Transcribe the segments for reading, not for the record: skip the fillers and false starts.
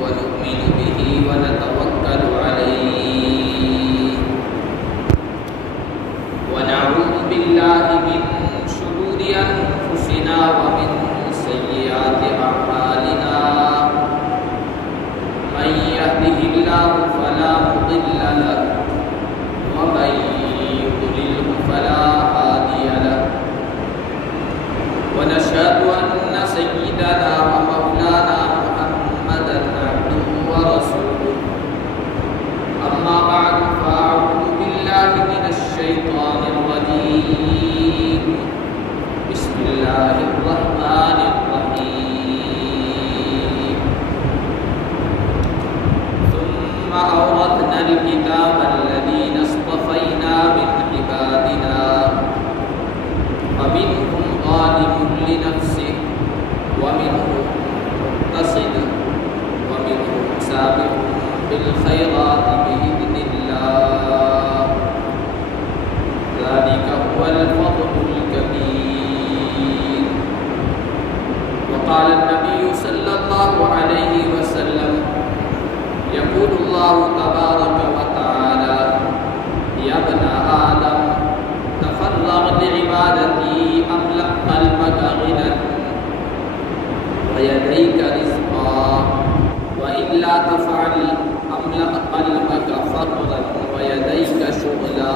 ونؤمن به ونتوكل عليه ونعوذ بالله من شرور أنفسنا ومن سيئات أعمالنا من يهده الله فلا مضل له ومن يضلله فلا هادي له ونشهد أن سيدنا ومولانا محمدا عبده ورسوله أما بعد فأعوذ بالله من الشيطان الرجيم بسم الله الرحمن الرحيم ثم أورثنا الكتاب الذين اصطفينا من عبادنا فمنهم ظالم لنفسه ومنهم مقتصد ومنهم سابق بالخيرات بإذن الله ذلك هو الفضل الكبير. وقال النبي صلى الله عليه وسلم يقول الله تبارك وتعالى يا ابن آدم تفرغ لعبادتي أملأ قلبك غنى ويديك رزقا وإلا تفعل أملأ قلبك فقرا ويديك شغلا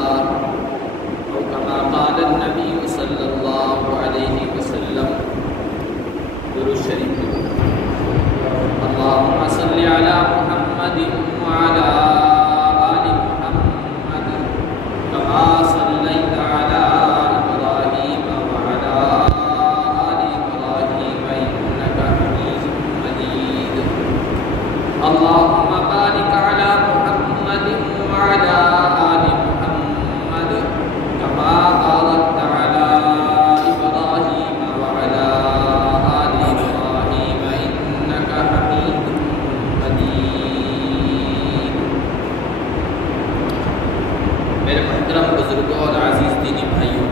أو كما قال النبي صلى الله عليه وسلم. درود شریف. اللهم صل على محمد وعلى آل محمد كما صليت على إبراهيم وعلى آل إبراهيم إنك حميد مجيد. اللهم بارك على محمد وعلى آل محمد كما باركت على إبراهيم وعلى آل إبراهيم إنك حميد مجيد. میرے محترم بزرگوں اور عزیز دینی بھائیوں،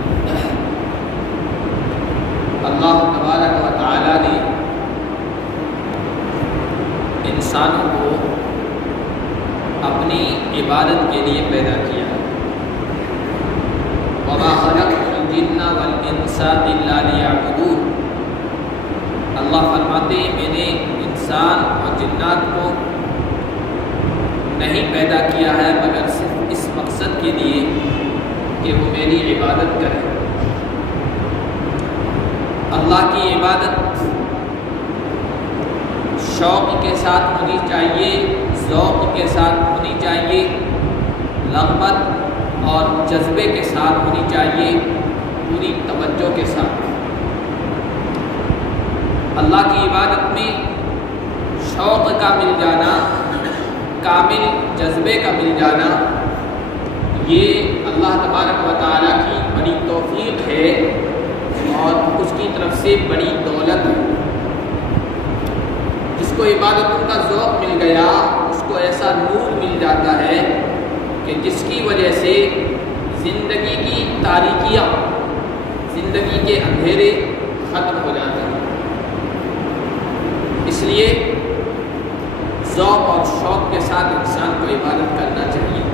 اللہ تبارک و تعالی نے انسانوں کو اپنی عبادت کے لیے پیدا کیا. وَمَا خَلَقْتُ الْجِنَّ وَالْإِنسَ إِلَّا لِيَعْبُدُونِ. اللہ فرماتے ہیں میں نے انسان اور جنات کو نہیں پیدا کیا ہے مگر صرف اس مقصد کے لیے کہ وہ میری عبادت کریں. اللہ کی عبادت شوق کے ساتھ ہونی چاہیے، ذوق کے ساتھ ہونی چاہیے، رغبت اور جذبے کے ساتھ ہونی چاہیے، پوری توجہ کے ساتھ. اللہ کی عبادت میں شوق کا مل جانا، کامل جذبے کا مل جانا، یہ اللہ تبارک و تعالیٰ کی بڑی توفیق ہے اور اس کی طرف سے بڑی دولت ہے. جس کو عبادتوں کا ذوق مل گیا اس کو ایسا نور مل جاتا ہے کہ جس کی وجہ سے زندگی کی تاریکیاں، زندگی کے اندھیرے ختم ہو جاتے ہیں. اس لیے ذوق اور شوق کے ساتھ انسان کو عبادت کرنا چاہیے.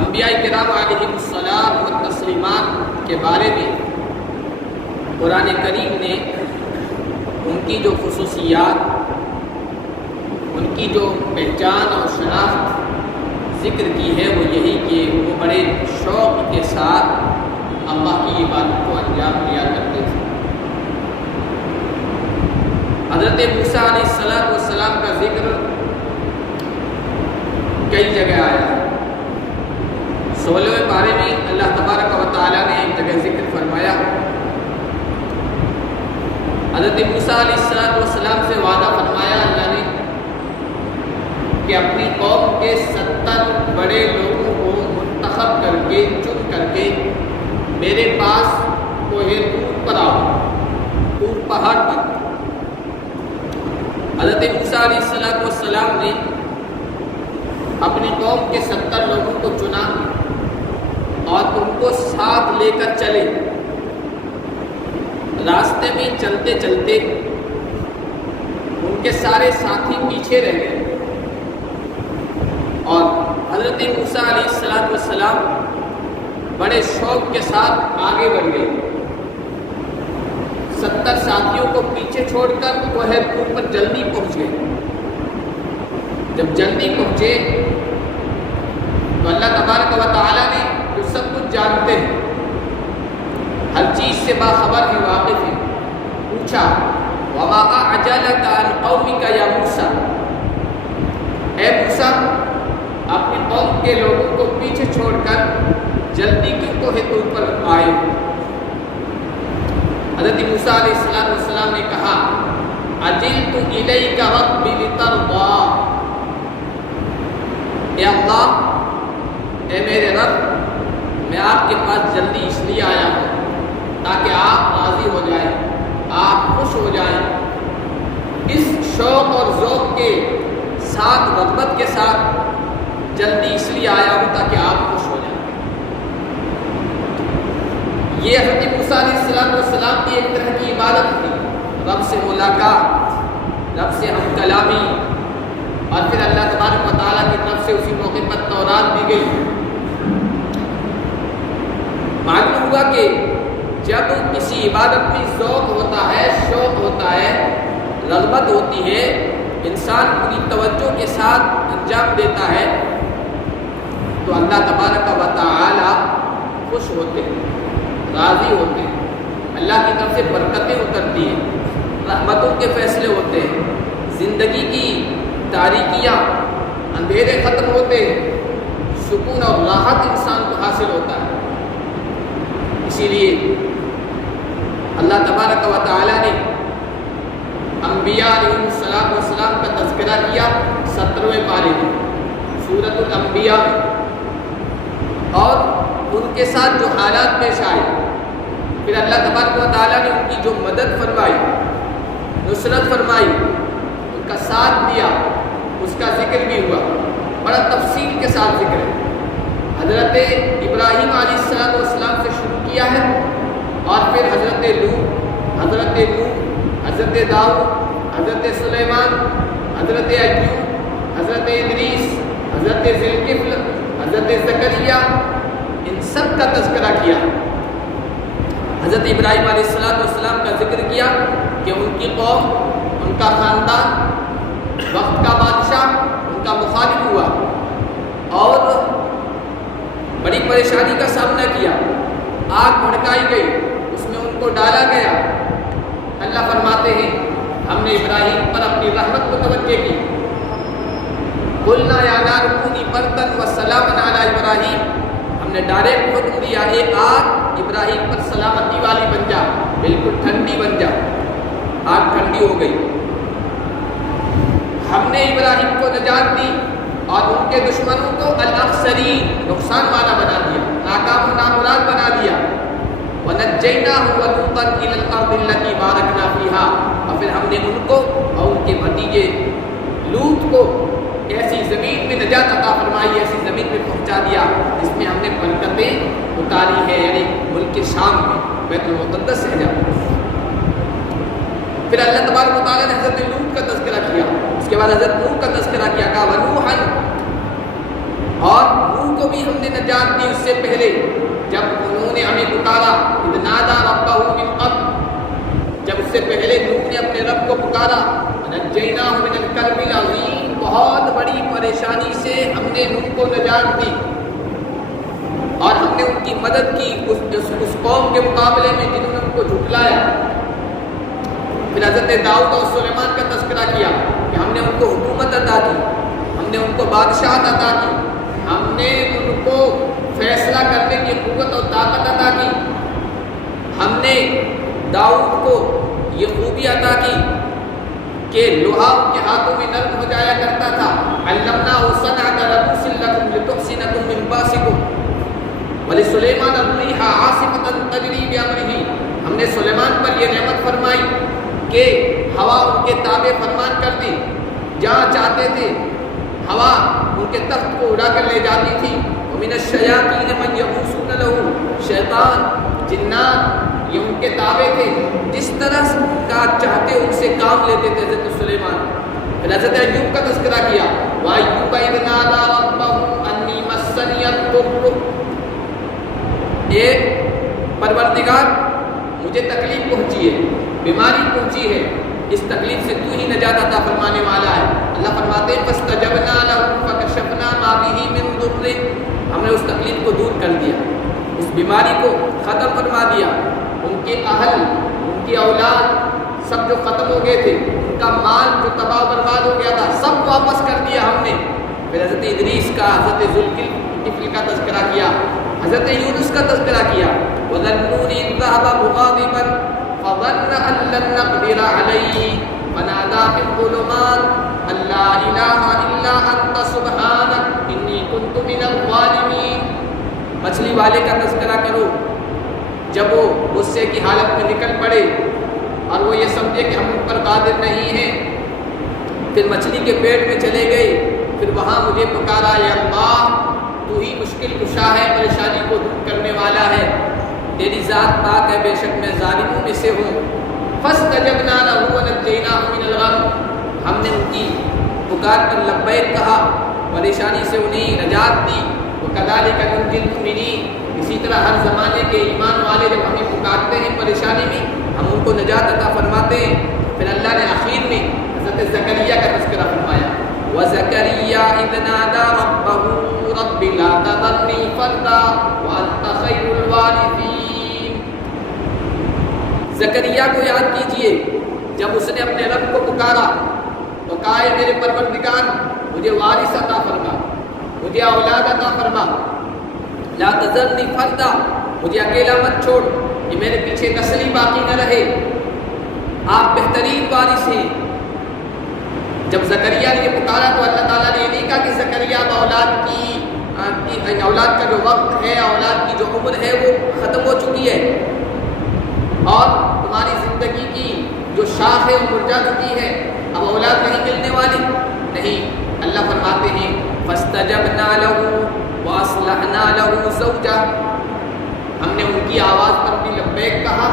انبیاء کرام علیہم الصلاۃ والتسلیمات کے بارے میں قرآن کریم نے ان کی جو خصوصیات، ان کی جو پہچان اور شناخت ذکر کی ہے وہ یہی کہ وہ بڑے شوق کے ساتھ اللہ کی عبادت کو انجام دیا کرتے تھے. حضرت موسیٰ علیہ السلام کا ذکر کئی جگہ آیا ہے. 16ویں پارے میں اللہ تبارک و تعالیٰ نے ایک جگہ ذکر فرمایا. حضرت موسیٰ علیہ السلام سے وعدہ فرمایا اللہ نے کہ اپنی قوم کے 70 بڑے لوگوں کو منتخب کر کے، چن کر کے میرے پاس کوہ طور پر آؤ، طور پہاڑ پر. حضرت موسیٰ علیہ السلام نے اپنی قوم کے 70 لوگوں کو چنا اور ان کو ساتھ لے کر چلے. راستے میں چلتے چلتے ان کے سارے ساتھی پیچھے رہ گئے اور حضرت موسیٰ علیہ السلام بڑے شوق کے ساتھ آگے بڑھ گئے۔ 70 ساتھیوں کو پیچھے چھوڑ کر وہ طور پر جلدی پہنچ گئے۔ جب جلدی پہنچے تو اللہ تبارک و تعالیٰ نے جو سب کچھ جانتے ہیں، ہر چیز سے باخبر ہے، واقف ہے، پوچھا وَمَا أَعْجَلَكَ عَنْ قَوْمِكَ يَا مُوسَىٰ، اے موسیٰ اپنی قوم کے لوگوں کو پیچھے چھوڑ کر جلدی کیوں کوہ طور پر آئے؟ حضرت موسیٰ علیہ السلام نے کہا عَجِلْتُ إِلَيْكَ رَبِّ لِتَرْضَىٰ، اے اللہ، اے میرے رب، میں آپ کے پاس جلدی اس لیے آیا ہوں تاکہ آپ راضی ہو جائیں، آپ خوش ہو جائیں۔ اس شوق اور ذوق کے ساتھ، رغبت کے ساتھ جلدی اس لیے آیا ہوں تاکہ آپ خوش ہو جائیں۔ یہ حضرت موسیٰ علیہ السلام کی ایک طرح کی عبادت تھی، رب سے ملاقات، رب سے ہم کلامی، اور پھر اللہ تبارک و تعالیٰ کی طرف سے اسی موقع پر تورات دی گئی۔ معلوم ہوا کہ جب کسی عبادت میں ذوق ہوتا ہے، شوق ہوتا ہے، رغبت ہوتی ہے، انسان پوری توجہ کے ساتھ انجام دیتا ہے تو اللہ تبارک و تعالی خوش ہوتے ہیں، راضی ہوتے ہیں، اللہ کی طرف سے برکتیں اترتی ہیں، رحمتوں کے فیصلے ہوتے ہیں، زندگی کی تاریکیاں، اندھیرے ختم ہوتے ہیں، سکون اور راحت انسان کو حاصل ہوتا ہے۔ اسی لیے اللہ تبارک و تعالی نے انبیاء علیہ السلام کا تذکرہ کیا 17ویں پارے میں، سورۃ الانبیاء میں، اور ان کے ساتھ جو حالات پیش آئے، پھر اللہ تبارک و تعالیٰ نے ان کی جو مدد فرمائی، نصرت فرمائی، ان کا ساتھ دیا، اس کا ذکر بھی ہوا، بڑا تفصیل کے ساتھ ذکر ہے۔ حضرت ابراہیم علیہ السلام سے شروع کیا ہے اور پھر حضرت لوط، حضرت نوح، حضرت داؤد، حضرت سلیمان، حضرت ایوب، حضرت ادریس، حضرت ذوالکفل، حضرت زکریا، ان سب کا تذکرہ کیا۔ حضرت ابراہیم علیہ السلام کا ذکر کیا کہ ان کی قوم، ان کا خاندان، وقت کا بادشاہ ان کا مخالف ہوا اور بڑی پریشانی کا سامنا کیا، آگ بھڑکائی گئی، اس میں ان کو ڈالا گیا۔ اللہ فرماتے ہیں ہم نے ابراہیم پر اپنی رحمت کو توجہ کی، قلنا یا نار کونی بردا وسلاما علی ابراہیم، ہم نے ڈائریکٹ حکم دیا اے آگ ابراہیم پر سلامتی والی بن جا، بالکل ٹھنڈی بن جا۔ آگ ٹھنڈی ہو گئی۔ ہم نے ابراہیم کو نجات دی اور ان کے دشمنوں کو الاخسرین، نقصان والا بنا دیا، ناکام و نامراد بنا دیا۔ وَنَجَّيْنَاهُ وَلُوطًا إِلَى الْأَرْضِ الَّتِي بَارَكْنَا فِيهَا، اور پھر ہم نے ان کو اور ان کے بھتیجے لوط کو ایسی زمین میں نجات عطا فرمائی، ایسی زمین میں پہنچا دیا جس میں ہم نے برکتیں اتاری ہے، یعنی ملک شام میں، بیت المقدس سے جا۔ پھر اللہ تبارک و تعالیٰ نے حضرت لوط کا تذکرہ کیا، اس کے بعد حضرت نوح کا تذکرہ کیا، کہا وَنُوحًا، اور نوح کو بھی ہم نے نجات دی اس سے پہلے جب انہوں نے ہمیں پکارا، اذ نادى ربه من قبل، جب اس سے پہلے نوح نے اپنے رب کو پکارا، ونجیناہ من الکرب العظیم، بہت بڑی پریشانی سے ہم نے نوح کو نجات دی اور ہم نے ان کی مدد کی اس قوم کے مقابلے میں جنہوں نے ان کو جھٹلایا۔ پھر حضرت داؤد اور سلیمان کا تذکرہ کیا کہ ہم نے ان کو حکومت عطا کی، ہم نے ان کو بادشاہت عطا کی، ہم نے ان کو فیصلہ کرنے کی قوت اور طاقت عطا کی، ہم نے داؤد کو یہ خوبی عطا کی کہ لوہا ان کے ہاتھوں میں نرم ہو جایا کرتا تھا۔ علمناہ صنعۃ لبوس لکم لتحصنکم من باسکم ولسلیمان الریح عاصفۃ تجری بامرہ، ہم نے سلیمان پر یہ نعمت فرمائی کہ ہوا ان کے تابع فرمان کر دی، جہاں چاہتے تھے ہوا ان کے تخت کو اڑا کر لے جاتی تھی۔ ومن الشیاطین من یغوصون لہ، شیطان، جنات یہ ان کے دعوے تھے، جس طرح کا چاہتے ان سے کام لیتے تھے حضرت سلیمان۔ پھر حضرت ایوب کا تذکرہ کیا، وَأَيُّوبَ إِذْ نَادَىٰ رَبَّهُ أَنِّي مَسَّنِيَ الضُّرُّ، اے پروردگار مجھے تکلیف پہنچی ہے، بیماری پہنچی ہے، اس تکلیف سے تو ہی نجات عطا فرمانے والا ہے۔ اللہ فرماتے ہیں فَاسْتَجَبْنَا لَهُ فَكَشَفْنَا مَا بِهِ مِن ضُرٍّ، ہم نے اس تکلیف کو دور کر دیا، اس بیماری کو ختم فرما دیا۔ ان کے اہل، ان کی اولاد سب جو ختم ہو گئے تھے، ان کا مال جو تباہ و برباد ہو گیا تھا، سب واپس کر دیا ہم نے۔ پھر حضرت ادریس کا، حضرت ذوالکفل کا تذکرہ کیا، حضرت یونس کا تذکرہ کیا، وَذَنُّونِ إِذْ ذَهَبَ مُغَاضِبًا فَظَنَّ أَن لَّن نَّقْدِرَ عَلَيْهِ فَنَادَىٰ فِي الظُّلُمَاتِ أَن لَّا إِلَٰهَ إِلَّا أَنتَ سُبْحَانَكَ إِنِّي كُنتُ مِنَ الظَّالِمِينَ۔ مچھلی والے کا تذکرہ کرو، جب وہ غصے کی حالت میں نکل پڑے اور وہ یہ سمجھے کہ ہم ان پر قادر نہیں ہیں، پھر مچھلی کے پیٹ میں چلے گئے، پھر وہاں مجھے پکارا، یا اللہ تو ہی مشکل کشا ہے، پریشانی کو دور کرنے والا ہے، تیری ذات پاک ہے، بے شک میں ظالموں میں سے ہوں۔ فَاسْتَجَبْنَا لَهُ وَنَجَّيْنَاهُ مِنَ الْغَمِّ، ہم نے ان کی پکار پر لبیک کہا، پریشانی سے انہیں نجات دی۔ وَكَذَلِكَ نُنجِي الْمُؤْمِنِينَ، اسی طرح ہر زمانے کے ایمان والے جب ہمیں پکارتے ہیں پریشانی میں، ہم ان کو نجات عطا فرماتے ہیں۔ پھر اللہ نے آخر میں حضرت زکریا کا تذکرہ فرمایا، وَزَكَرِيَّا إِذْ نَادَىٰ رَبَّهُ رَبِّ لَا تَذَرْنِي فَرْدًا وَأَنتَ خَيْرُ الْوَارِثِينَ۔ زکریا کو یاد کیجئے، جب اس نے اپنے رب کو پکارا تو کہا، اے میرے پروردگار مجھے وارث عطا فرما، مجھے اولاد عطا فرما، لا تذرنی فردا، مجھے اکیلا مت چھوڑ کہ میرے پیچھے نسل ہی باقی نہ رہے، آپ بہترین وارث ہیں۔ جب زکریا نے یہ پکارا تو اللہ تعالیٰ نے یہ نہیں کہا کہ زکریا اب اولاد کا جو وقت ہے، اولاد کی جو عمر ہے وہ ختم ہو چکی ہے اور تمہاری زندگی کی جو شاخ ہے وہ مرجھا چکی ہے، اب اولاد نہیں ملنے والی۔ نہیں، اللہ فرماتے ہیں فَاسْتَجَبْنَا لَهُ وَأَصْلَحْنَا لَهُ زَوْجَهُ، ہم نے ان کی آواز پر بھی لبیک کہا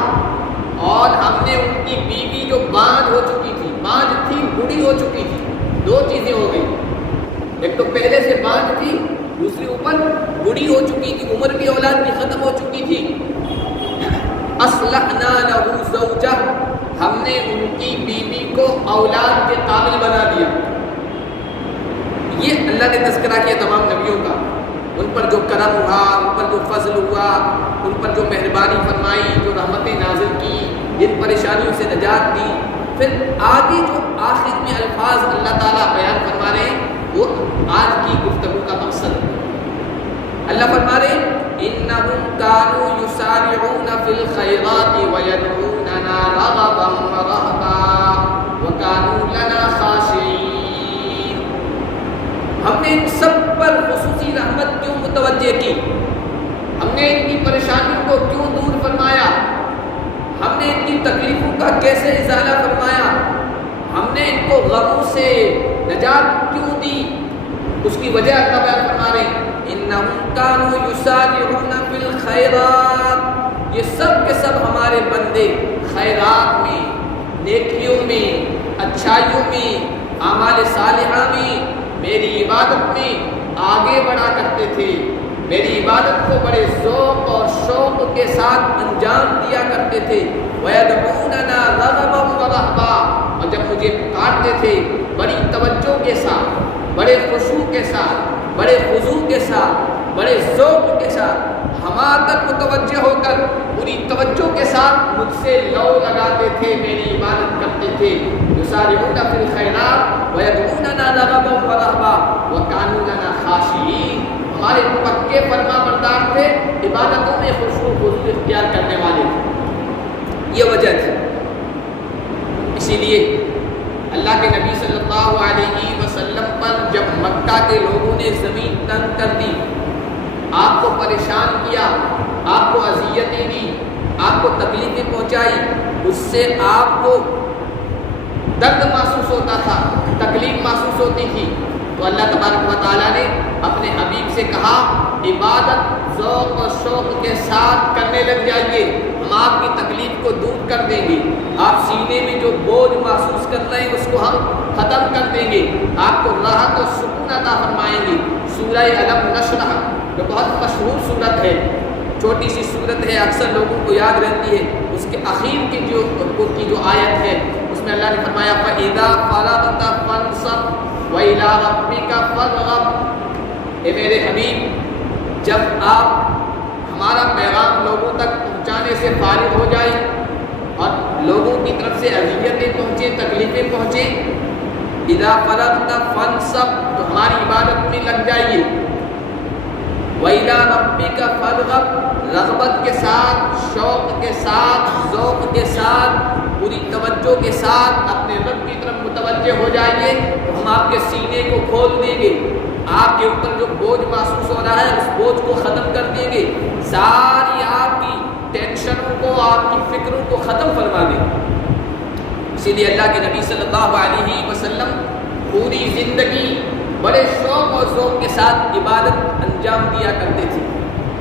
اور ہم نے ان کی بیوی جو بانجھ ہو چکی تھی، بانجھ تھی، بوڑھی ہو چکی تھی، دو چیزیں ہو گئی، ایک تو پہلے سے بانجھ تھی، دوسری اوپر بوڑھی ہو چکی تھی، عمر بھی اولاد کی ختم ہو چکی تھی۔ اصلحنا لہ زوجہ، ہم نے ان کی بیوی کو اولاد کے قابل بنا دیا۔ یہ اللہ نے تذکرہ کیا تمام نبیوں کا، ان پر جو کرم ہوا، ان پر جو فضل ہوا، ان پر جو مہربانی فرمائی، جو رحمتیں نازل کی، جن پریشانیوں سے نجات دی۔ پھر آگے جو آخر میں الفاظ اللہ تعالیٰ بیان فرما رہے ہیں وہ آج کی گفتگو کا مقصد ہے۔ اللہ فرما رہے ہیں انہم کانوا یسارعون فی الخیرات ویدعوننا رغبا ورہبا وکانوا لنا خاشعین۔ ہم نے ان سب پر خصوصی رحمت کیوں متوجہ کی؟ ہم نے ان کی پریشانیوں کو کیوں دور فرمایا؟ ہم نے ان کی تکلیفوں کا کیسے ازالہ فرمایا؟ ہم نے ان کو غموں سے نجات کیوں دی؟ اس کی وجہ اللہ بیان فرما رہے ہیں انہم کانوا یسارعون فی الخیرات، یہ سب کے سب ہمارے بندے خیرات میں، نیکیوں میں، اچھائیوں میں، اعمال صالحہ میں، میری عبادت میں آگے بڑھا کرتے تھے، میری عبادت کو بڑے ذوق اور شوق کے ساتھ انجام دیا کرتے تھے۔ وَيَدْعُونَنَا رَغَبًا وَرَهْبًا، اور جب مجھے پکارتے تھے بڑی توجہ کے ساتھ، بڑے خشوع کے ساتھ، بڑے خضوع کے ساتھ، بڑے ذوق کے ساتھ، ہمارے تک متوجہ ہو کر پوری توجہ کے ساتھ مجھ سے لو لگاتے تھے، میری عبادت کرتے تھے۔ یسارعون فی الخیرات ویدعوننا رغبا ورہبا وکانوا لنا خاشعین، ہمارے پکے فرما بردار تھے، عبادتوں میں خشوع و خضوع اختیار کرنے والے تھے۔ یہ وجہ تھی، اسی لیے اللہ کے نبی صلی اللہ علیہ وسلم پر جب مکہ کے لوگوں نے زمین تنگ کر دی، آپ کو پریشان کیا، آپ کو اذیتیں دی، آپ کو تکلیفیں پہنچائی، اس سے آپ کو درد محسوس ہوتا تھا، تکلیف محسوس ہوتی تھی، تو اللہ تبارک و تعالیٰ نے اپنے حبیب سے کہا عبادت ذوق و شوق کے ساتھ کرنے لگ جائیے، ہم آپ کی تکلیف کو دور کر دیں گے، آپ سینے میں جو بوجھ محسوس کر رہے ہیں اس کو ہم ختم کر دیں گے، آپ کو راحت اور سکون عطا فرمائیں گے۔ سورہ علم نشرح جو بہت مشہور صورت ہے، چھوٹی سی صورت ہے، اکثر لوگوں کو یاد رہتی ہے، اس کے اخیر کی جو آیت ہے اس میں اللہ نے فرمایا فَإِذَا فَرَغْتَ فَانصَبْ وَإِلَىٰ رَبِّكَ فَارْغَب۔ اے میرے حبیب، جب آپ ہمارا پیغام لوگوں تک پہنچانے سے فارغ ہو جائیں اور لوگوں کی طرف سے اذیتیں پہنچیں، تکلیفیں پہنچیں، اذا فرغت فانصب، تو ہماری عبادت میں لگ جائیے، وَإِلَىٰ رَبِّكَ فَارْغَب، رغبت کے ساتھ، شوق کے ساتھ، ذوق کے ساتھ، پوری توجہ کے ساتھ اپنے رب کی طرف متوجہ ہو جائیے، تو ہم آپ کے سینے کو کھول دیں گے، آپ کے اوپر جو بوجھ محسوس ہو رہا ہے اس بوجھ کو ختم کر دیں گے، ساری آپ کی ٹینشنوں کو، آپ کی فکروں کو ختم فرما دیں گے۔ اسی لیے اللہ کے نبی صلی اللہ علیہ وسلم پوری زندگی بڑے شوق اور ذوق کے ساتھ عبادت انجام دیا کرتے تھے۔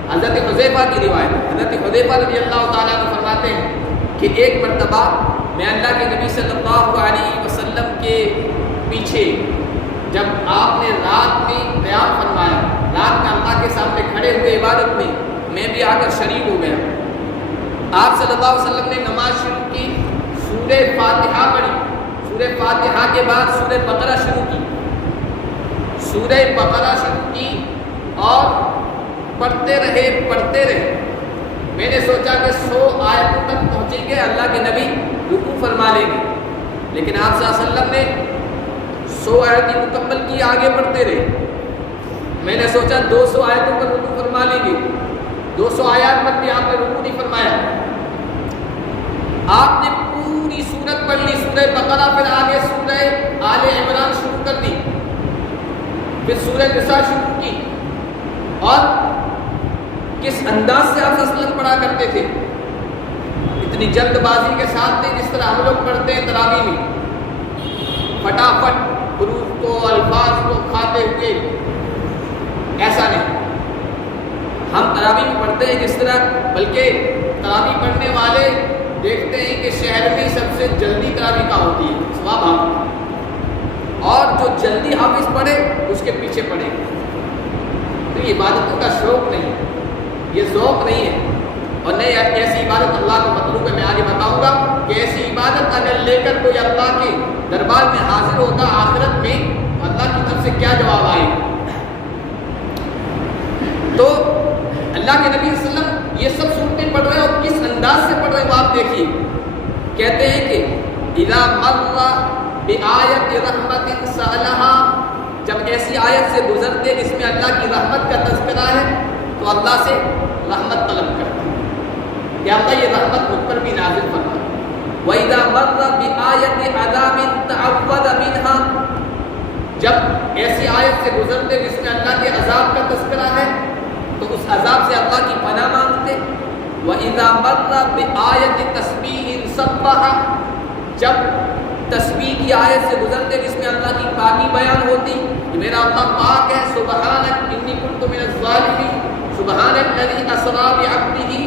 حضرت حذیفہ کی روایت، حضرت حذیفہ رضی اللہ تعالیٰ عنہ فرماتے ہیں کہ ایک مرتبہ میں اللہ کے نبی صلی اللہ علیہ وسلم کے پیچھے جب آپ نے رات میں قیام فرمایا، رات میں اللہ کے سامنے کھڑے ہوئے عبادت میں بھی آ کر شریک ہو گیا۔ آپ صلی اللہ علیہ وسلم نے نماز شروع کی، سورہ فاتحہ پڑھی، سورہ فاتحہ کے بعد سورہ بقرہ شروع کی، سورہ بقرہ شروع کی اور پڑھتے رہے۔ میں نے سوچا کہ 100 آیتوں تک پہنچیں گے، اللہ کے نبی رکوع فرما لیں گے، لیکن آپ صلی اللہ علیہ وسلم نے 100 آیتیں مکمل کی، آگے بڑھتے رہے۔ میں نے سوچا 200 آیتوں پر رکوع فرما لیں گے، 200 آیات پر بھی آپ نے رکوع نہیں فرمایا۔ آپ نے پوری سورت پڑھ لی، سورہ بقرہ، پھر آگے سورہ آل عمران شروع کر دی، پھر سورہ نساء شروع کی، اور کس انداز سے آپ صلی اللہ علیہ وسلم پڑھا کرتے تھے، اتنی جلد بازی کے ساتھ نہیں جس طرح ہم لوگ پڑھتے ہیں تراویح میں، فٹافٹ حروف کو، الفاظ کو کھاتے ہوئے، ایسا نہیں۔ ہم تراویح میں پڑھتے ہیں جس طرح، بلکہ تراویح پڑھنے والے دیکھتے ہیں کہ شہر میں سب سے جلدی تراویح کا ہوتی ہے، ثواب آپ، اور جو جلدی حافظ پڑھے اس کے پیچھے پڑھے۔ تو یہ عبادتوں کا شوق نہیں ہے، یہ ذوق نہیں ہے، اور نہیں ایسی عبادت اللہ کو مطلوب ہے۔ میں آگے بتاؤں گا کہ ایسی عبادت اگر لے کر کوئی اللہ کے دربار میں حاضر ہوگا آخرت میں، اللہ کی طرف سے کیا جواب آئے۔ تو اللہ کے نبی صلی اللہ علیہ وسلم یہ سب سنتے پڑھ رہے ہیں، اور کس انداز سے پڑھ رہے ہیں وہ آپ دیکھیے۔ کہتے ہیں کہ اذا مر بآیت رحمت سألہا، جب ایسی آیت سے گزرتے جس میں اللہ کی رحمت کا تذکرہ ہے تو اللہ سے رحمت طلب کرتے ہیں کہ اللہ یہ رحمت مجھ پر بھی نازل فرما۔ وَإِذَا مَرَّ بِآيَةِ عَذَابٍ تَعَوَّذَ مِنْهَا، جب ایسی آیت سے گزرتے جس میں اللہ کے عذاب کا تذکرہ ہے تو اس عذاب سے اللہ کی پناہ مانگتے۔ وَإِذَا مَرَّ بِآيَةِ تَسْبِيحٍ سَبَّحَ، جب تسبیح کی آیت سے گزرتے جس میں اللہ کی پاکی بیان ہوتی کہ میرا اللہ پاک ہے، سبحانک انی کنت من الظالمین، سبحان الذی اسری بعبدہ،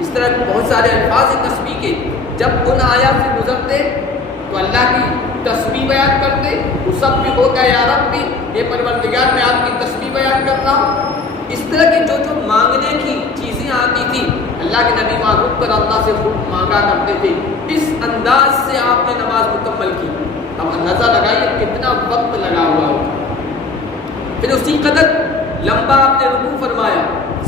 اس طرح بہت سارے الفاظ ہیں تسبیح کے، جب ان آیات سے گزرتے تو اللہ کی تسبیح بیان کرتے، اسبح کا یا ربی، اے پروردگار میں آپ کی تسبیح بیان کر رہا ہوں۔ اس طرح کی جو مانگنے کی چیزیں آتی تھی اللہ کے نبی وہاں رک کر اللہ سے خوب مانگا کرتے تھے۔ اس انداز سے آپ نے نماز مکمل کی۔ اب اندازہ لگائیے کتنا وقت لگا ہوا ہو۔ پھر اسی قدر لمبا آپ نے رکوع فرمایا،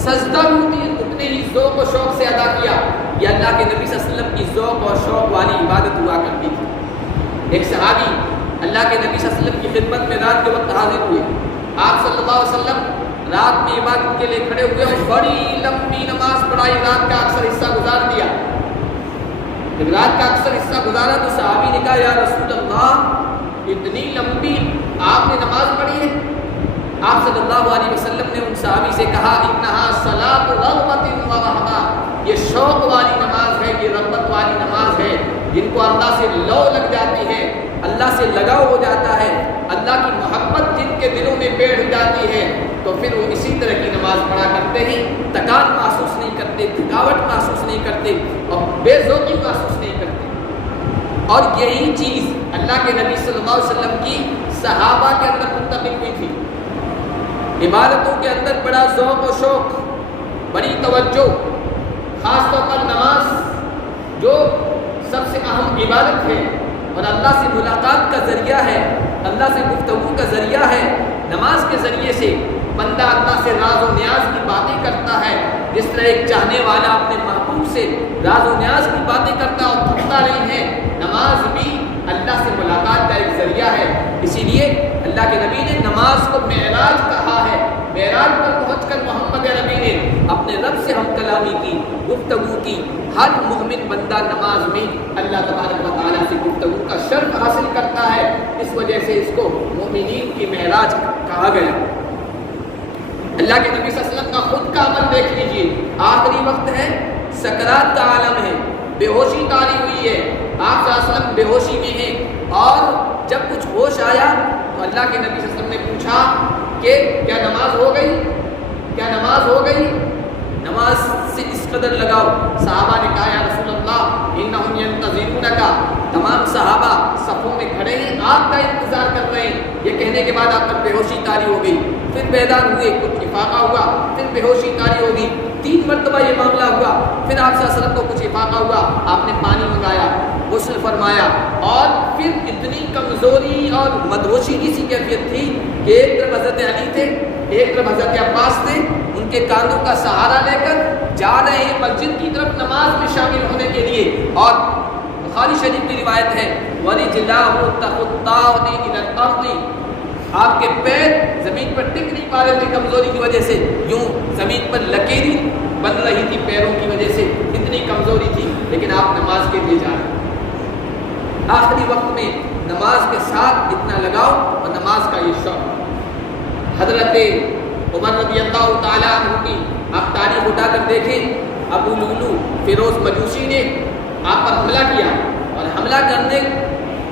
سجدہ بھی اتنے ہی ذوق و شوق سے ادا کیا۔ یہ اللہ کے نبی صلی اللہ علیہ وسلم کی ذوق اور شوق والی عبادت ہوا کرتی تھی۔ ایک صحابی اللہ کے نبی صلی اللہ علیہ وسلم کی خدمت میں رات کے وقت حاضر ہوئے۔ آپ صلی اللہ علیہ وسلم رات میں عبادت کے لیے کھڑے ہوئے اور بڑی لمبی نماز پڑھائی، رات کا اکثر حصہ گزار دیا۔ جب رات کا اکثر حصہ گزارا تو صحابی نے کہا یا رسول اللہ اتنی لمبی آپ نے نماز پڑھی ہے؟ آپ صلی اللہ علیہ وسلم نے ان صحابی سے کہا انہا صلاۃ رغبۃ و رہبہ، یہ شوق والی نماز ہے، یہ رغبت والی نماز ہے، جن کو اللہ سے لو لگ جاتی ہے، اللہ سے لگاؤ ہو جاتا ہے، اللہ کی محبت جن کے دلوں میں بیٹھ جاتی ہے، تو پھر وہ اسی طرح کی نماز پڑھا کرتے ہیں، تکان محسوس نہیں کرتے۔ کرتے، تھکاوٹ محسوس نہیں کرتے اور بے ذوقی محسوس نہیں کرتے۔ اور یہی چیز اللہ کے نبی صلی اللہ علیہ وسلم کی صحابہ کے اندر منتقل ہوئی تھی۔ عبادتوں کے اندر بڑا ذوق و شوق، بڑی توجہ، خاص طور پر نماز جو سب سے اہم عبادت ہے اور اللہ سے ملاقات کا ذریعہ ہے، اللہ سے گفتگو کا ذریعہ ہے۔ نماز کے ذریعے سے بندہ اللہ سے راز و نیاز کی باتیں کرتا ہے، جس طرح ایک چاہنے والا اپنے محبوب سے راز و نیاز کی باتیں کرتا اور تھکتا نہیں ہے، نماز بھی اللہ سے ملاقات کا ایک ذریعہ ہے۔ اسی لیے اللہ کے نبی نے نماز کو معراج کہا ہے۔ معراج پر پہنچ کر محمد نبی نے اپنے رب سے ہم کلامی کی، گفتگو کی۔ ہر مومن بندہ نماز میں اللہ تبارک و تعالیٰ سے گفتگو کا شرف حاصل کرتا ہے، اس وجہ سے اس کو مومنین کی معراج کہا گیا۔ اللہ کے نبی صلی اللہ علیہ وسلم کا خود کا عمل دیکھ لیجیے، آخری وقت ہے، سکرات کا عالم ہے، بے ہوشی طاری ہوئی ہے، آپ صلی اللہ علیہ وسلم بے ہوشی میں ہیں، اور جب کچھ ہوش آیا تو اللہ کے نبی صلی اللہ علیہ وسلم نے پوچھا کہ کیا نماز ہو گئی؟ کیا نماز ہو گئی؟ نماز سے اس قدر لگاؤ۔ صحابہ نے کہا یا رسول اللہ انہم ینتظرونک، تمام صحابہ صفوں میں کھڑے ہیں، آپ کا انتظار کر رہے ہیں۔ یہ کہنے کے بعد آپ پر بے ہوشی طاری ہو گئی، پھر بیدار ہوئے، کچھ افاقہ ہوا، پھر بے ہوشی طاری ہو گئی، 3 مرتبہ یہ معاملہ ہوا، پھر آپ صلی اللہ علیہ وسلم کو کچھ افاقہ ہوا، آپ نے پانی منگایا، غسل فرمایا، اور پھر اتنی کمزوری اور مدہوشی کی سی کیفیت تھی کہ ایک طرف حضرت علی تھے، ایک طرف حضرت عباس تھے، ان کے کاندھوں کا سہارا لے کر جا رہے ہیں مسجد کی طرف نماز میں شامل ہونے کے لیے، اور بخاری شریف کی روایت ہے وَرِجْلَاهُ تَخُطَّانِ إِلَى الْأَرْضِ، آپ کے پیر زمین پر ٹک نہیں پا رہے تھے کمزوری کی وجہ سے، یوں زمین پر لکیریں بن رہی تھی پیروں کی وجہ سے، اتنی کمزوری تھی، لیکن آپ نماز کے لیے جا رہے ہیں۔ آخری وقت میں نماز کے ساتھ اتنا لگاؤ اور نماز کا یہ شوق۔ حضرت عمر رضی اللہ تعالیٰ عنہ کی آپ تاریخ اٹھا کر دیکھیں، ابو لولو فیروز مجوسی نے آپ پر حملہ کیا، اور حملہ کرنے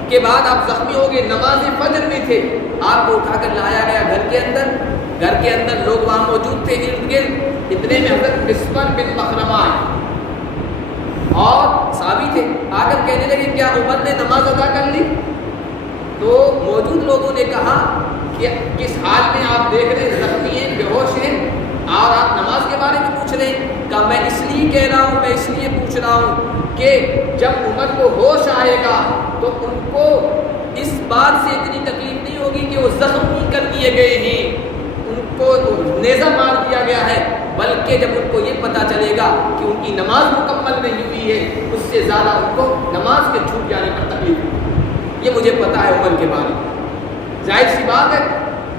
کے بعد آپ زخمی ہو گئے، نماز فجر میں تھے، آپ کو اٹھا کر لایا گیا گھر کے اندر لوگ وہاں موجود تھے ارد گرد، اتنے میں حضرت مسور بن مخرمہ آئے اور صحابی تھے، آ کر کہنے لگے کیا عمر نے نماز ادا کر لی؟ تو موجود لوگوں نے کہا کہ کس حال میں آپ دیکھ رہے ہیں، زخمی ہیں، بے ہوش ہیں، اور آپ نماز کے بارے میں پوچھ رہے ہیں؟ کہا میں اس لیے کہہ رہا ہوں، میں اس لیے پوچھ رہا ہوں کہ جب عمر کو ہوش آئے گا تو ان کو اس بات سے اتنی تکلیف نہیں ہوگی کہ وہ زخمی کر دیے گئے ہیں، ان کو نیزہ مار دیا گیا ہے، بلکہ جب ان کو یہ پتہ چلے گا کہ ان کی نماز مکمل نہیں ہوئی ہے، اس سے زیادہ ان کو نماز کے چھوٹ جانے پر تکلیف ہوگی۔ یہ مجھے پتا ہے عمر کے بارے میں، ظاہر سی بات ہے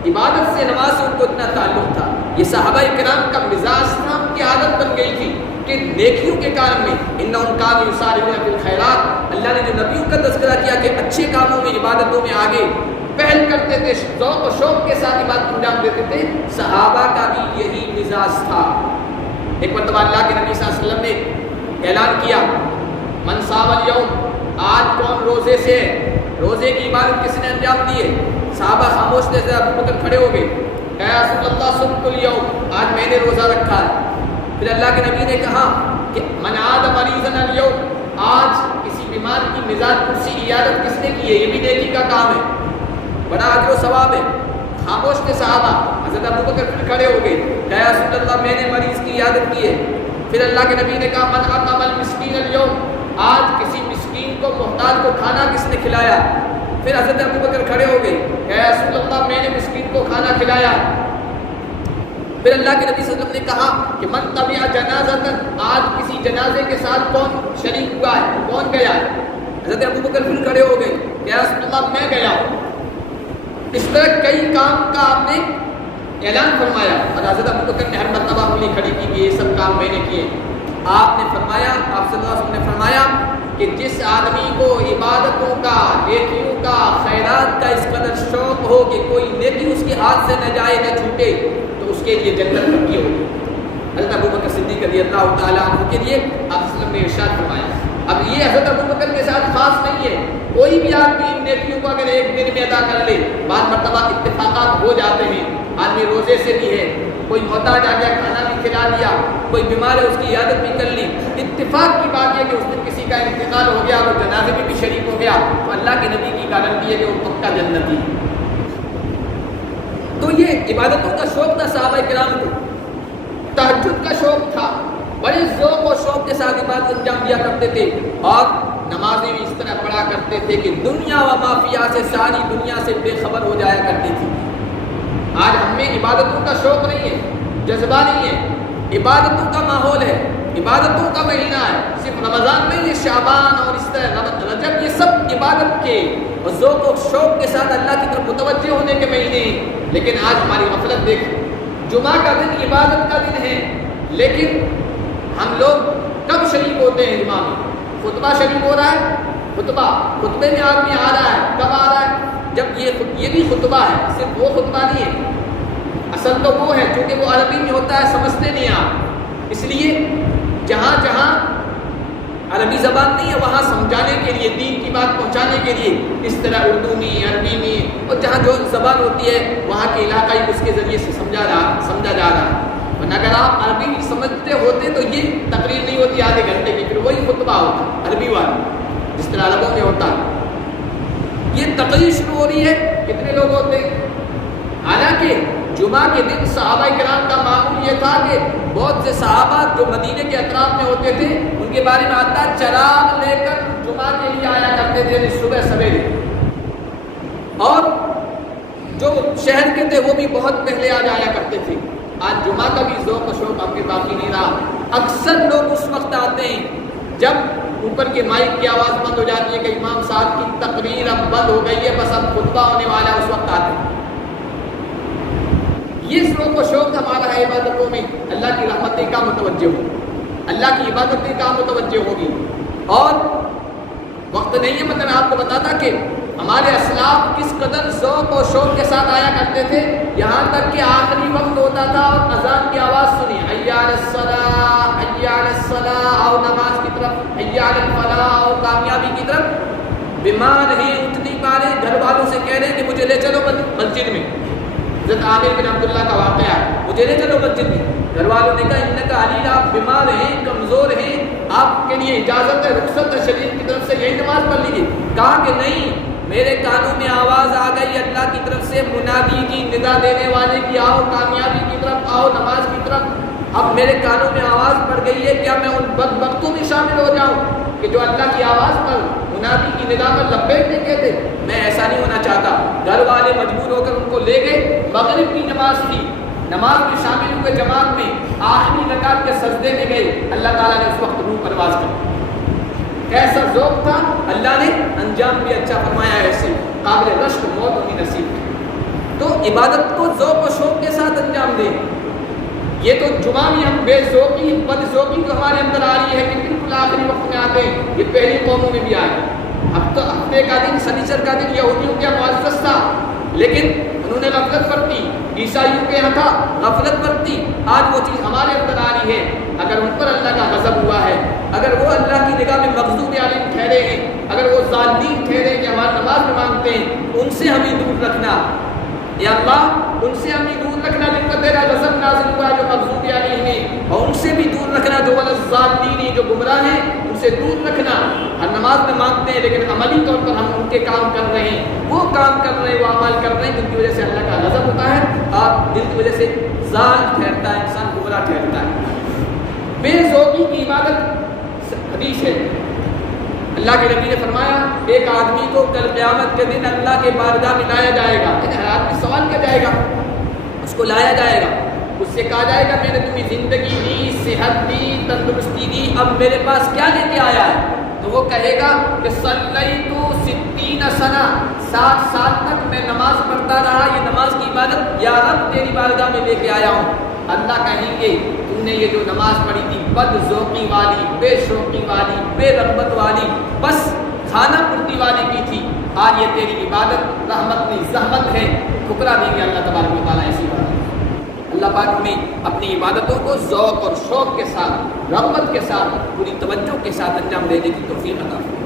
عبادت سے نماز سے ان کو اتنا تعلق تھا، یہ صحابہ کرام کا مزاج تھا، ان کی عادت بن گئی تھی کہ نیکیوں کے کام میں انہم کانوا یسارعون فی الخیرات، اللہ نے جو نبیوں کا تذکرہ کیا کہ اچھے کاموں میں عبادتوں میں آگے پہل کرتے تھے، ذوق و شوق کے ساتھ عبادت انجام دیتے تھے، صحابہ کا بھی یہی مزاج تھا۔ ایک مرتبہ اللہ کے نبی صلی اللہ علیہ وسلم نے اعلان کیا من صام الیوم، آج کون روزے سے ہے، روزے کی عبادت کس نے انجام دی ہے؟ صحابہ خاموش تھے، ابو بکر کھڑے ہو گئے، کہا رسول اللہ صمت الیوم، آج میں نے روزہ رکھا ہے۔ پھر اللہ کے نبی نے کہا کہ من عاد مریضا الیوم، آج کسی بیمار کی مزاج پرسی عیادت کس نے کی ہے، یہ بھی نیکی کا کام ہے، بڑا اجر و ثواب ہے۔ خاموش تھے صحابہ، حضرت ابو بکر پھر کھڑے ہو گئے، کہا رسول اللہ میں نے مریض کی عیادت کی ہے۔ پھر اللہ کے نبی نے کہا من اطعم المسکین الیوم، آج کسی مسکین کو محتاج کو کھانا کس نے کھلایا؟ پھر حضرت ابو بکر کھڑے ہو گئے، کہا رسول اللہ میں نے مسکین کو کھانا کھلایا۔ پھر اللہ کے نبی صلی اللہ علیہ وسلم نے کہا کہ من تبع جنازۃ، آج کسی جنازے کے ساتھ کون شریک ہوا ہے، کون گیا؟ حضرت ابو بکر پھر کھڑے ہو گئے، کہا رسول اللہ میں گیا ہوں۔ اس طرح کئی کام کا آپ نے اعلان فرمایا، اور حضرت ابو بکر نے ہر مرتبہ انگلی کھڑی کی کہ یہ سب کام میں نے کیے۔ آپ نے فرمایا، آپ صلی اللہ علیہ وسلم نے فرمایا کہ جس آدمی کو عبادتوں کا، نیکیوں کا، خیرات کا اس قدر شوق ہو کہ کوئی نیکی اس کے ہاتھ سے نہ جائے نہ چھوٹے، تو اس کے لیے جنت پکی ہوگی۔ حضرت ابو بکر صدیق رضی اللہ تعالیٰ عنہ کے لیے آپ صلی اللہ علیہ وسلم نے ارشاد فرمایا۔ اب یہ حضرت ابو بکر کے ساتھ خاص نہیں ہے، کوئی بھی آدمی ان نیکیوں کو اگر ایک دن میں ادا کر لے، بعض مرتبہ اتفاقات ہو جاتے ہیں، آدمی روزے سے بھی ہے، کوئی محتاج آ گیا کھانا بھی کھلا دیا، کوئی بیمار ہے اس کی عیادت بھی کر لی۔ اتفاق کی بات ہے کہ اس دن کسی کا انتقال ہو گیا اور جنازے میں بھی شریک ہو گیا تو اللہ کے نبی کی گارنٹی ہے کہ وہ پکا جنتی۔ تو یہ عبادتوں کا شوق تھا صحابہ کرام کو، تہجد کا شوق تھا، بڑے ذوق و شوق کے ساتھ عبادت انجام دیا کرتے تھے، اور نمازیں بھی اس طرح پڑھا کرتے تھے کہ دنیا و مافیا سے، ساری دنیا سے بے خبر ہو جایا کرتے تھے۔ آج ہم میں عبادتوں کا شوق نہیں ہے، جذبہ نہیں ہے، عبادتوں کا ماحول ہے، عبادتوں کا مہینہ ہے، صرف رمضان میں، یہ شعبان اور اس طرح رجب، یہ سب عبادت کے اور ذوق و شوق کے ساتھ اللہ کی طرف متوجہ ہونے کے مہینے ہیں۔ لیکن آج ہماری غفلت دیکھ، جمعہ کا دن عبادت کا دن ہے، لیکن ہم لوگ کب شریک ہوتے ہیں؟ جمعہ میں خطبہ شریک ہو رہا ہے، خطبے میں آدمی آ رہا ہے، کب آ رہا ہے؟ جب یہ بھی خطبہ ہے، صرف وہ خطبہ نہیں ہے، اصل تو وہ ہے کیونکہ وہ عربی میں ہوتا ہے، سمجھتے نہیں آپ، اس لیے جہاں جہاں عربی زبان نہیں ہے وہاں سمجھانے کے لیے، دین کی بات پہنچانے کے لیے اس طرح اردو میں، عربی میں، اور جہاں جو زبان ہوتی ہے وہاں کے علاقائی اس کے ذریعے سے سمجھا جا رہا ہے۔ ورنہ اگر آپ عربی سمجھتے ہوتے تو یہ تقریر نہیں ہوتی آدھے گھنٹے کی، پھر وہی خطبہ ہوتا عربی والا جس طرح عربوں میں ہوتا ہے۔ یہ تقریر شروع ہو رہی ہے، کتنے لوگ ہوتے ہیں؟ حالانکہ جمعہ کے دن صحابہ کرام کا معمول یہ تھا کہ بہت سے صحابہ جو مدینے کے اطراف میں ہوتے تھے ان کے بارے میں آتا ہے چراغ لے کر جمعہ کے لیے آیا کرتے تھے صبح سویرے، اور جو شہر کے تھے وہ بھی بہت پہلے آ جایا کرتے تھے۔ آج جمعہ کا بھی ذوق و شوق آپ کے باقی نہیں رہا، اکثر لوگ اس وقت آتے ہیں جب اوپر کے مائک کی آواز بند ہو جاتی ہے کہ امام صاحب کی تقریر اب بند ہو گئی ہے، بس اب خطبہ ہونے والا ہے، اس وقت آتے ہیں۔ یہ ذوق و شوق ہمارا ہے عبادتوں میں، اللہ کی رحمتیں کا متوجہ ہو، اللہ کی عبادتیں کا متوجہ ہوگی۔ اور وقت نہیں ہے، مگر آپ کو بتاتا کہ ہمارے اسلاف کس قدر ذوق و شوق کے ساتھ آیا کرتے تھے، یہاں تک کہ آخری وقت ہوتا تھا اور اذان کی آواز سنی، حی علی الصلاۃ، حی علی الصلاۃ، آؤ نماز کی طرف، حی علی الفلاح، آؤ کامیابی کی طرف۔ بیمار ہیں، اٹھ نہیں پا رہے، گھر والوں سے کہہ رہے ہیں کہ مجھے لے چلو مسجد میں۔ حضرت عامر بن عبداللہ کا واقعہ ہے، مجھے لے چلو مسجد میں۔ گھر والوں نے کہا انکا علیل، آپ بیمار ہیں، کمزور ہیں، آپ کے لیے اجازت ہے، رخصت ہے شریعت کی طرف سے، یہی نماز پڑھ لیجیے۔ کہا کہ نہیں، میرے کانوں میں آواز آ گئی اللہ کی طرف سے، منادی کی، ندا دینے والے کی، آؤ کامیابی کی طرف، آؤ نماز کی طرف۔ اب میرے کانوں میں آواز پڑ گئی ہے، کیا میں ان بدبختوں میں شامل ہو جاؤں کہ جو اللہ کی آواز پر، منادی کی ندا پر لبیک نہیں کہتے؟ میں ایسا نہیں ہونا چاہتا۔ گھر والے مجبور ہو کر ان کو لے گئے، مغرب کی نماز تھی، نماز میں شامل ہوئے جماعت میں، آخری رکعت کے سجدے میں گئے، اللہ تعالیٰ نے اس وقت روح پرواز کر، کیسا ذوق تھا، اللہ نے انجام بھی اچھا فرمایا، ایسے قابل رشک موت انہیں نصیب کی۔ تو عبادت کو ذوق و شوق کے ساتھ انجام دیں۔ یہ تو جمعہ میں ہم بے ذوقی، بد ذوقی تو ہمارے اندر آ رہی ہے کہ بالکل آخری وقت میں آتے ہیں، یہ پہلی قوموں میں بھی آئے۔ اب تو ہفتے کا دن، سنیچر کا دن یہودیوں کا معزز تھا، لیکن انہوں نے غفلت برتی، عیسائیوں کے یہاں تھا غفلت برتی۔ آج وہ چیز ہمارے اندر آ رہی ہے، اگر ان پر اللہ کا غضب ہوا ہے، اگر وہ اللہ کی نگاہ میں مغضوب علیہم ٹھہرے ہیں، اگر وہ ظالمین ٹھہرے کہ ہماری نماز میں مانگتے ہیں، ان سے ہمیں دور رکھنا، یا اللہ ان سے ہمیں دور رکھنا جن پر تیرا غضب نازل ہوا ہے جو مغضوب علیہم ہیں، اور ان سے بھی دور رکھنا جو ظالمین ہیں، جو گمراہ ہیں، ان سے دور رکھنا۔ ہر نماز میں مانگتے ہیں لیکن عملی طور پر ہم ان کے کام کر رہے ہیں، وہ کام کر رہے ہیں، وہ اعمال کر رہے ہیں جن کی وجہ سے اللہ کا غضب ہوتا ہے، اور جن کی وجہ سے ظالم ٹھہرتا ہے، انسان گمراہ ٹھہرتا ہے۔ بے ذوقی کی عبادت حدیث ہے، اللہ کے نبی نے فرمایا ایک آدمی کو کل قیامت کے دن اللہ کے بارگاہ میں لایا جائے گا، ہر آدمی سوال کیا جائے گا، اس کو لایا جائے گا، اس سے کہا جائے گا میں نے تمہیں زندگی دی، صحت دی، تندرستی دی، اب میرے پاس کیا لے کے آیا ہے؟ تو وہ کہے گا کہ صلیتو 60 سنہ، 60 سال تک میں نماز پڑھتا رہا، یہ نماز کی عبادت یا رب تیری بارگاہ میں لے کے آیا ہوں۔ اللہ کہیں گے تم نے یہ جو نماز پڑھی تھی بد ذوقی والی، بے شوقی والی، بے رغبت والی، بس کھانا پورتی والی کی تھی، آج یہ تیری عبادت رحمت نہیں زحمت ہے، ٹھکرا دیں گے اللہ تبارک و تعالیٰ ایسی بات۔ اللہ پاک ہمیں اپنی عبادتوں کو ذوق اور شوق کے ساتھ، رغبت کے ساتھ، پوری توجہ کے ساتھ انجام دینے کی توفیق عطا فرمائے۔